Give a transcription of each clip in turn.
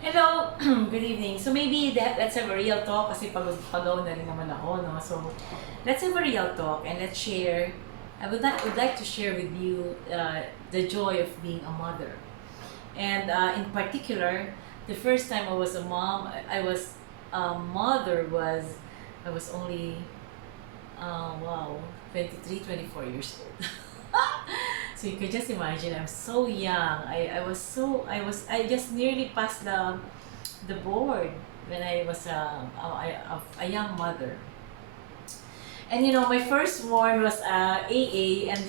Hello, good evening. So maybe let's have a real talk kasi pagod na rin naman ako, no? So let's have a real talk and let's share. I would like to share with you the joy of being a mother. And in particular, the first time I was a mom, I was a mother was I was only wow, 23, 24 years old. So you could just imagine I'm so young. I just nearly passed the board when I was a young mother. And my firstborn was AA, and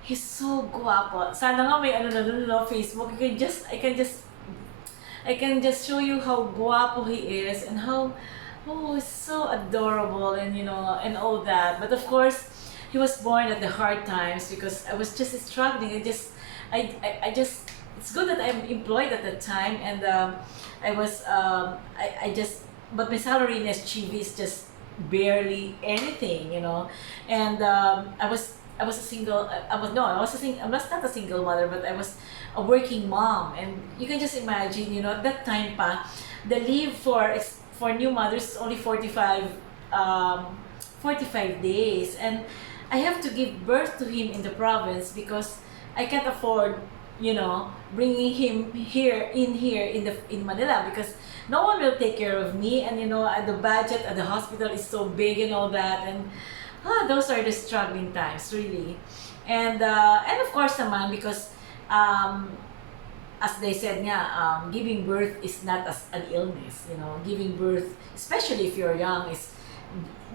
he's so guapo. Sana nga may ano na dun, no, Facebook. I can just show you how guapo he is and how he's so adorable, and and all that. But of course, he was born at the hard times because I was just struggling. I just it's good that I'm employed at that time, and I was I just but my salary in SGV is just barely anything, and I was a single. I was no, I was a sing. I was not a single mother, but I was a working mom, and you can just imagine, at that time pa, the leave for new mothers is only 45 days, and I have to give birth to him in the province because I can't afford, bringing him here in Manila, because no one will take care of me, and the budget at the hospital is so big and all that, and those are the struggling times, really. And of course naman, because um, as they said nga, giving birth is not as an illness. Giving birth, especially if you're young, is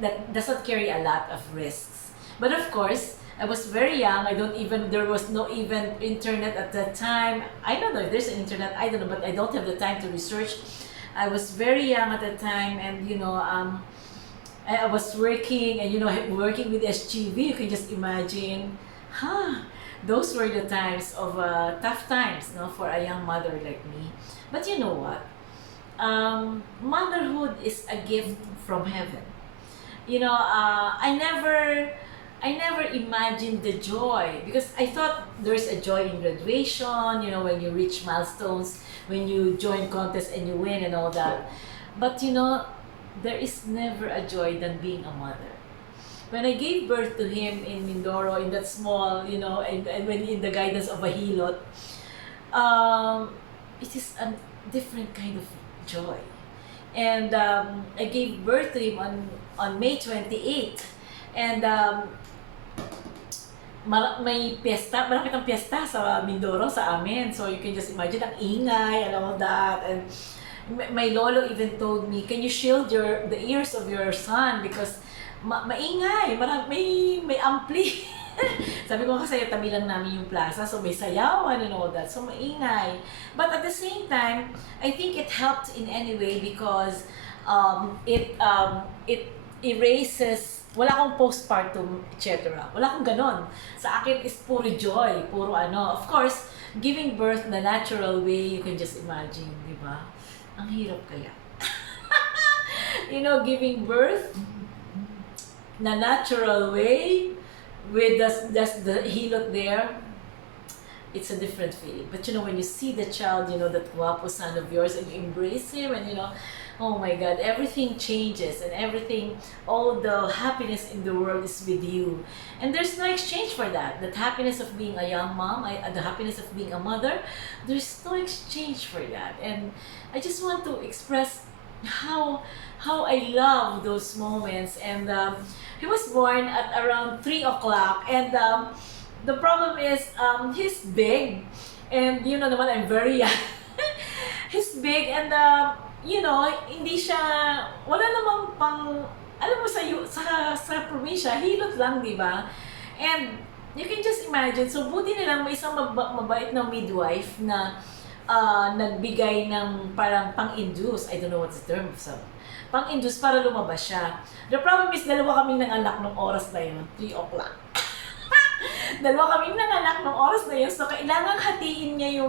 that doesn't carry a lot of risks. But of course, I was very young. There was no even internet at that time. I don't know if there's an internet. I don't know, but I don't have the time to research. I was very young at that time, and I was working, and working with SGV. You can just imagine, huh? Those were the times of tough times, no, for a young mother like me. But you know what? Motherhood is a gift from heaven. I never imagined the joy, because I thought there's a joy in graduation, when you reach milestones, when you join contests and you win and all that. But there is never a joy than being a mother. When I gave birth to him in Mindoro, in that small, and when in the guidance of a hilot, it is a different kind of joy. And I gave birth to him on May 28th. And may piyesta, malapit ang piyesta sa Mindoro, sa amin. So you can just imagine ang ingay and all that. And my lolo even told me, can you shield the ears of your son because maingay, may ampli. Sabi ko kasi tabi lang namin yung plaza, so may sayawan and all that, so maingay. But at the same time, I think it helped in any way because it erases, wala akong postpartum, etc. Wala akong ganon. Sa akin is puro joy, puro ano. Of course, giving birth the natural way, you can just imagine, di ba? Ang hirap kaya. Giving birth na natural way with just the hilot there, it's a different feeling. But when you see the child, that guapo son of yours, and you embrace him, and oh my God, everything changes, and everything, all the happiness in the world is with you. And there's no exchange for that. That happiness of being a young mom, the happiness of being a mother, there's no exchange for that. And I just want to express how I love those moments. And he was born at around 3 o'clock, and the problem is he's big, and naman I'm very young. He's big, and hindi siya, wala namang pang, alam mo, sa probinsya, hilot lang, di ba? And you can just imagine, so buti nilang may isang mabait na midwife na nagbigay ng parang pang-induce, I don't know what's the term, so, pang-induce para lumabas siya. The problem is, dalawa kaming nanganak nung oras na yun, 3 o'clock. Dalawa kaming nanganak nung oras na yun, so kailangan hatiin niya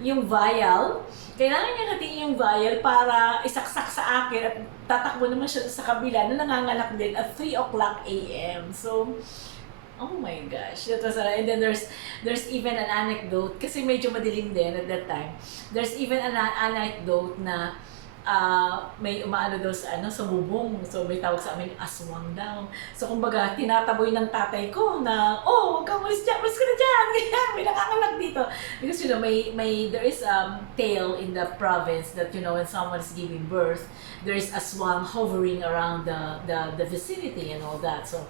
yung vial. Kailangan niya hatiin yung vial para isaksak sa akin, at tatakbo naman siya sa kabila na nanganganak din at 3 o'clock a.m. So, Oh my gosh, that was and then there's even an anecdote kasi medyo madilim din at that time. There's even an anecdote na may umaano daw sa sa bubong. So may tawag sa amin aswang daw. So kumbaga tinataboy ng tatay ko na huwag kang umalis dyan, umalis ka na dyan. Ganyan, may nakakalak dito. Because may there is tale in the province that when someone is giving birth, there is aswang hovering around the vicinity and all that. So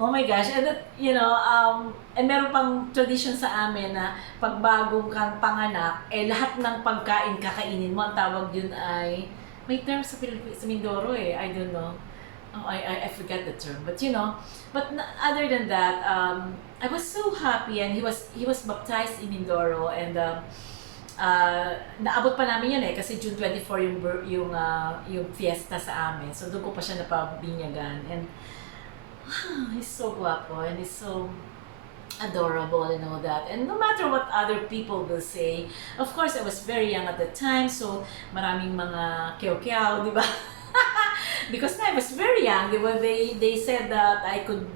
oh my gosh, and that, and meron pang tradition sa amin na pag bago kang panganak, lahat ng pagkain kakainin mo, ang tawag yun ay, may term sa sa Mindoro I don't know. Oh, I forget the term, but other than that, I was so happy and he was baptized in Mindoro and naabot pa namin yun kasi June 24 yung fiesta sa amin. So doon ko pa siya napabinyagan and he's so guapo and he's so adorable and all that. And no matter what other people will say, of course, I was very young at the time, so maraming mga kyaw-kyaw, di ba? Because I was very young, they said that I could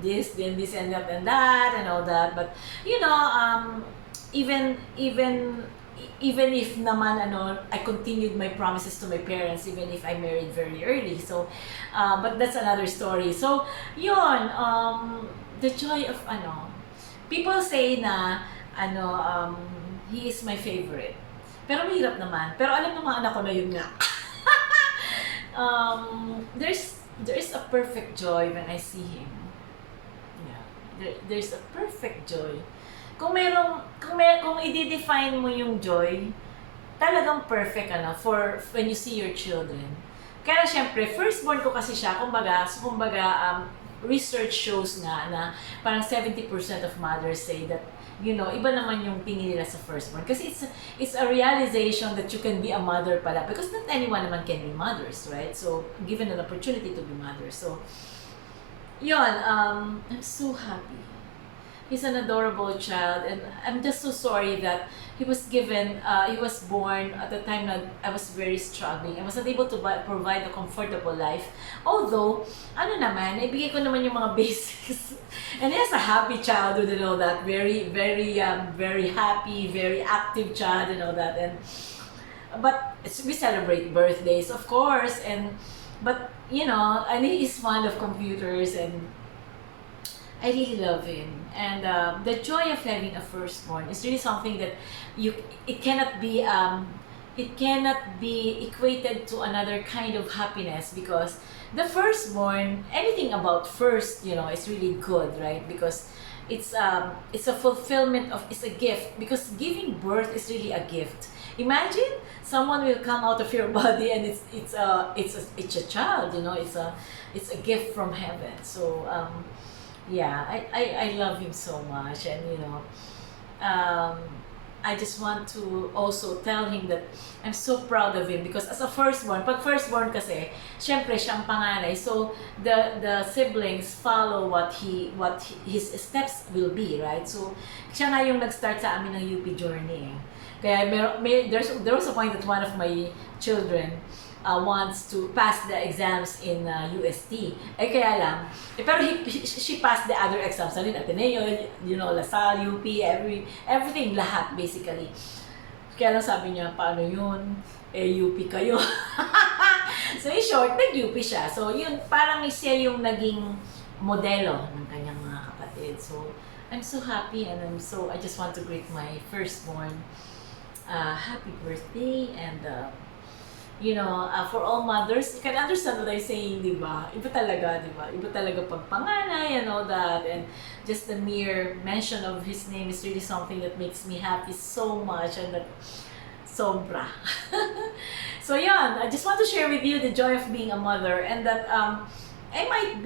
this, then this and that and all that. But even if naman I continued my promises to my parents even if I married very early. So but that's another story. So yun, the joy of people say na he is my favorite. Pero mahirap naman. Pero alam ng mga anak ko na yun nga. There's a perfect joy when I see him. Yeah. There's a perfect joy. Kung i-define mo yung joy, talagang perfect for when you see your children. Kaya syempre, firstborn ko kasi siya, kumbaga research shows nga na parang 70% of mothers say that, iba naman yung tingin nila sa firstborn. Kasi it's a realization that you can be a mother pala. Because not anyone naman can be mothers, right? So, given an opportunity to be mothers. So, yun, I'm so happy. He's an adorable child, and I'm just so sorry that he was born at the time that I was very struggling. I wasn't able to provide a comfortable life. Although, ibigay ko naman yung mga basics. And he has a happy childhood and all that. Very, very, very happy, very active child and all that. But we celebrate birthdays, of course, but and he is fond of computers and I really love him. And the joy of having a firstborn is really something that it cannot be equated to another kind of happiness, because the firstborn, anything about first, is really good, right? Because it's a fulfillment it's a gift, because giving birth is really a gift. Imagine someone will come out of your body and it's a child, it's a gift from heaven. So yeah, I love him so much, and I just want to also tell him that I'm so proud of him, because as a firstborn, firstborn kasi, syempre siya ang panganay, so the siblings follow his steps will be, right? So siya nga yung nag-start sa amin ng UP journey. Kaya there was a point that one of my children wants to pass the exams in UST. Kaya lang, pero she passed the other exams. Ateneo, La Salle, UP, everything, lahat basically. Kaya lang sabi niya, paano yun? UP kayo. So in short, nag-UP siya. So yun, parang siya yung naging modelo ng kanyang mga kapatid. So I'm so happy and I just want to greet my firstborn. Happy birthday, and for all mothers, you can understand what I'm saying, di ba? Iba talaga, di ba? Iba talaga pag panganay and all that, and just the mere mention of his name is really something that makes me happy so much, and that sobra. So yeah, I just want to share with you the joy of being a mother, and that I might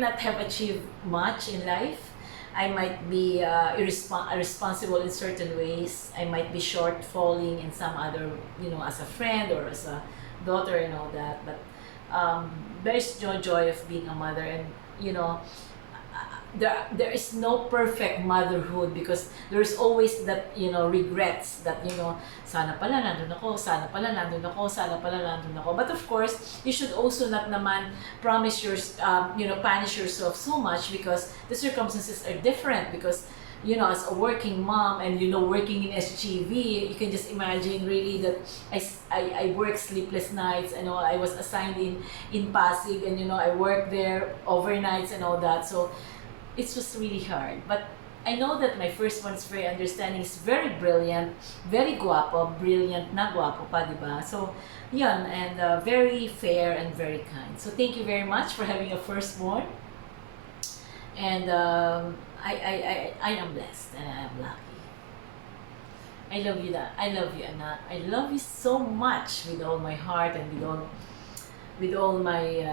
not have achieved much in life. I might be irresponsible in certain ways. I might be shortfalling in some other, as a friend or as a daughter and all that. But there's joy of being a mother, and there is no perfect motherhood, because there's always that, regrets that, sana pala nandun ako, sana pala nandun ako, sana pala nandun ako. But of course, you should also not naman promise punish yourself so much, because the circumstances are different. Because as a working mom, and working in SGV, you can just imagine really that I work sleepless nights. I was assigned in Pasig, and I worked there overnights and all that. So it was really hard. But I know that my first one is very understanding, is very brilliant, very guapo, brilliant na guapo pa, di ba? So, yun, and very fair and very kind. So thank you very much for having a firstborn. And I am blessed, and I am lucky. I love you, I love you, Anak. I love you so much with all my heart, and with all my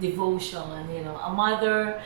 devotion. And a mother,